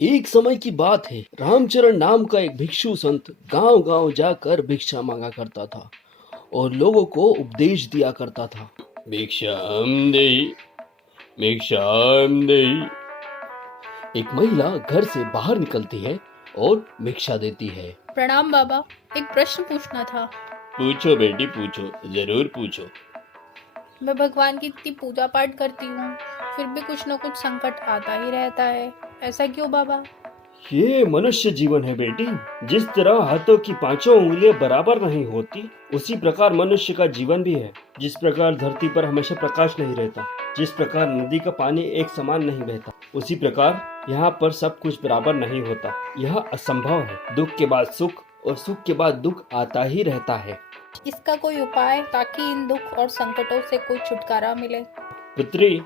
एक समय की बात है, रामचरण नाम का एक भिक्षु संत गांव-गांव जाकर भिक्षा मांगा करता था और लोगों को उपदेश दिया करता था। भिक्षाम देहि, भिक्षाम देहि। एक महिला घर से बाहर निकलती है और भिक्षा देती है। प्रणाम बाबा, एक प्रश्न पूछना था। पूछो बेटी पूछो, जरूर पूछो। मैं भगवान की इतनी पूजा पाठ करती हूँ, फिर भी कुछ न कुछ संकट आता ही रहता है। ऐसा क्यों बाबा? ये मनुष्य जीवन है बेटी। जिस तरह हाथों की पांचों उंगलियां बराबर नहीं होती, उसी प्रकार मनुष्य का जीवन भी है। जिस प्रकार धरती पर हमेशा प्रकाश नहीं रहता, जिस प्रकार नदी का पानी एक समान नहीं बहता, उसी प्रकार यहाँ पर सब कुछ बराबर नहीं होता। यह असंभव है। दुख के बाद सुख और सुख के बाद दुख आता ही रहता है। इसका कोई उपाय, ताकि इन दुख और संकटों से कोई छुटकारा मिले? पुत्री,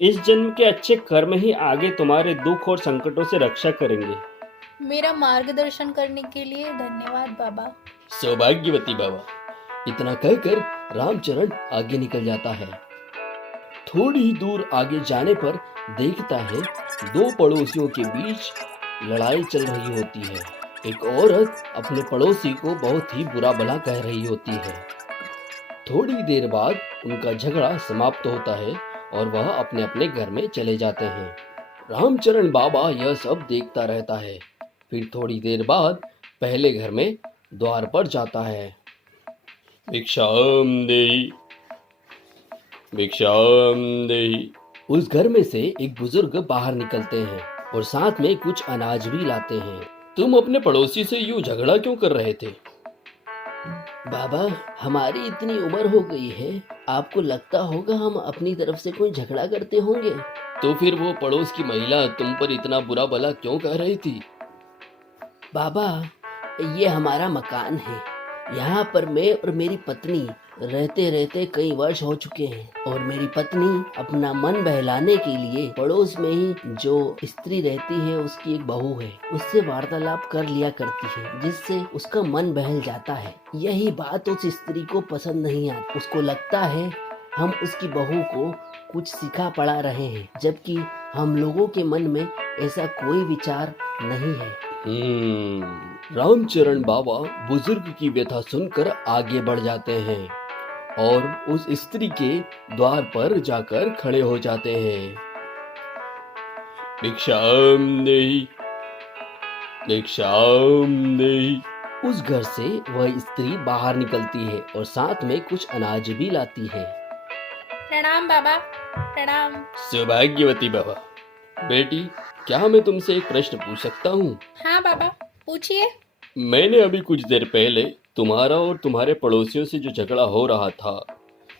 इस जन्म के अच्छे कर्म ही आगे तुम्हारे दुख और संकटों से रक्षा करेंगे। मेरा मार्गदर्शन करने के लिए धन्यवाद बाबा। सौभाग्यवती बाबा। इतना कहकर रामचरण आगे निकल जाता है। थोड़ी ही दूर आगे जाने पर देखता है दो पड़ोसियों के बीच लड़ाई चल रही होती है। एक औरत अपने पड़ोसी को बहुत ही बुरा भला कह रही होती है। थोड़ी देर बाद उनका झगड़ा समाप्त होता है और वह अपने अपने घर में चले जाते हैं। रामचरण बाबा यह सब देखता रहता है। फिर थोड़ी देर बाद पहले घर में द्वार पर जाता है। भिक्षाम देहि, भिक्षाम देहि। उस घर में से एक बुजुर्ग बाहर निकलते हैं और साथ में कुछ अनाज भी लाते हैं। तुम अपने पड़ोसी से यूं झगड़ा क्यों कर रहे थे? बाबा, हमारी इतनी उम्र हो गई है, आपको लगता होगा हम अपनी तरफ से कोई झगड़ा करते होंगे। तो फिर वो पड़ोस की महिला तुम पर इतना बुरा भला क्यों कह रही थी? बाबा, ये हमारा मकान है। यहाँ पर मैं और मेरी पत्नी रहते रहते कई वर्ष हो चुके हैं और मेरी पत्नी अपना मन बहलाने के लिए पड़ोस में ही जो स्त्री रहती है, उसकी एक बहू है, उससे वार्तालाप कर लिया करती है, जिससे उसका मन बहल जाता है। यही बात उस स्त्री को पसंद नहीं आती। उसको लगता है हम उसकी बहू को कुछ सिखा पढ़ा रहे हैं, जबकि हम लोगों के मन में ऐसा कोई विचार नहीं है। रामचरण बाबा बुजुर्ग की व्यथा सुनकर आगे बढ़ जाते हैं और उस स्त्री के द्वार पर जाकर खड़े हो जाते हैं। भिक्षाम देहि, भिक्षाम देहि। उस घर से वह स्त्री बाहर निकलती है और साथ में कुछ अनाज भी लाती है। प्रणाम बाबा, प्रणाम। सौभाग्यवती बाबा। बेटी, क्या मैं तुमसे एक प्रश्न पूछ सकता हूँ? हाँ बाबा, पूछिए। मैंने अभी कुछ देर पहले तुम्हारा और तुम्हारे पड़ोसियों से जो झगड़ा हो रहा था,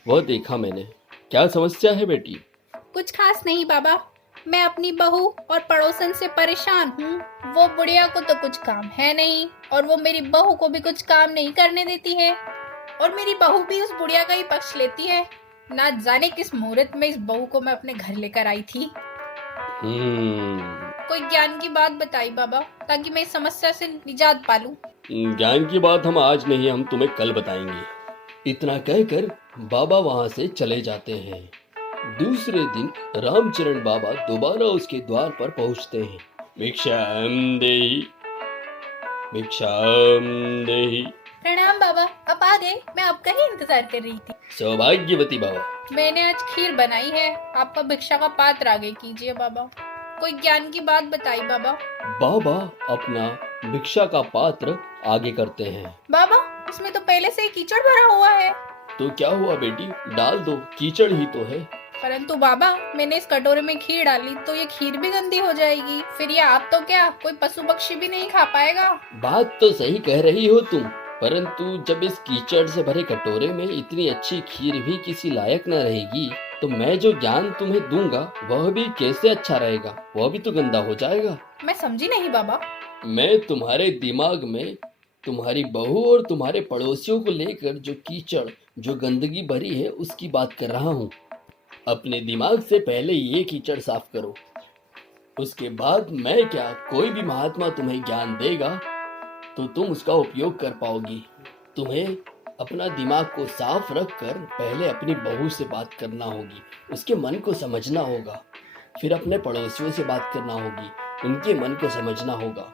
वह देखा मैंने। क्या समस्या है बेटी? कुछ खास नहीं बाबा, मैं अपनी बहू और पड़ोसन से परेशान हूँ। वो बुढ़िया को तो कुछ काम है नहीं और वो मेरी बहू को भी कुछ काम नहीं करने देती है और मेरी बहू भी उस बुढ़िया का ही पक्ष लेती है। ना जाने किस मुहूर्त में इस बहू को मैं अपने घर लेकर आई थी। कोई ज्ञान की बात बताई बाबा, ताकि मैं इस समस्या से निजात पालूं। ज्ञान की बात हम आज नहीं, हम तुम्हें कल बताएंगे। इतना कहकर बाबा वहां से चले जाते हैं। दूसरे दिन रामचरण बाबा दोबारा उसके द्वार पर पहुंचते हैं। भिक्षाम देहि, भिक्षाम देहि। प्रणाम बाबा, आप आ गए। मैं आपका ही इंतजार कर रही थी। सौभाग्यवती बाबा। मैंने आज खीर बनाई है, आपका भिक्षा का पात्र आगे कीजिए बाबा। कोई ज्ञान की बात बताई बाबा। बाबा अपना भिक्षा का पात्र आगे करते हैं। बाबा, इसमें तो पहले से ही कीचड़ भरा हुआ है। तो क्या हुआ बेटी, डाल दो, कीचड़ ही तो है। परंतु बाबा, मैंने इस कटोरे में खीर डाली तो ये खीर भी गंदी हो जाएगी। फिर ये आप तो क्या, कोई पशु पक्षी भी नहीं खा पाएगा। बात तो सही कह रही हो तुम, परंतु जब इस कीचड़ से भरे कटोरे में इतनी अच्छी खीर भी किसी लायक न रहेगी, तो मैं जो ज्ञान तुम्हें दूंगा वह भी कैसे अच्छा रहेगा? वह भी तो गंदा हो जाएगा। मैं समझी नहीं बाबा। मैं तुम्हारे दिमाग में तुम्हारी बहू और तुम्हारे पड़ोसियों को लेकर जो कीचड़, जो गंदगी भरी है, उसकी बात कर रहा हूँ। अपने दिमाग से पहले ये कीचड़ साफ करो, उसके बाद मैं क्या, कोई भी महात्मा तुम्हें ज्ञान देगा तो तुम उसका उपयोग कर पाओगी। तुम्हें अपना दिमाग को साफ रखकर पहले अपनी बहू से बात करना होगी, उसके मन को समझना होगा, फिर अपने पड़ोसियों से बात करना होगी, उनके मन को समझना होगा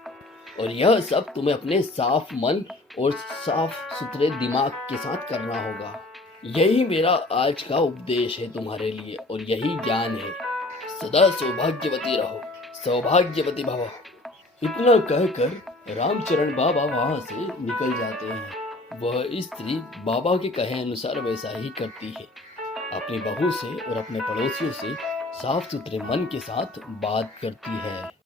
और यह सब तुम्हें अपने साफ मन और साफ सुथरे दिमाग के साथ करना होगा। यही मेरा आज का उपदेश है तुम्हारे लिए और यही ज्ञान है। सदा सौभाग्यवती रहो, सौभाग्यवती भव। इतना कहकर रामचरण बाबा वहां से निकल जाते हैं। वह स्त्री बाबा के कहे अनुसार वैसा ही करती है। अपनी बहू से और अपने पड़ोसियों से साफ सुथरे मन के साथ बात करती है।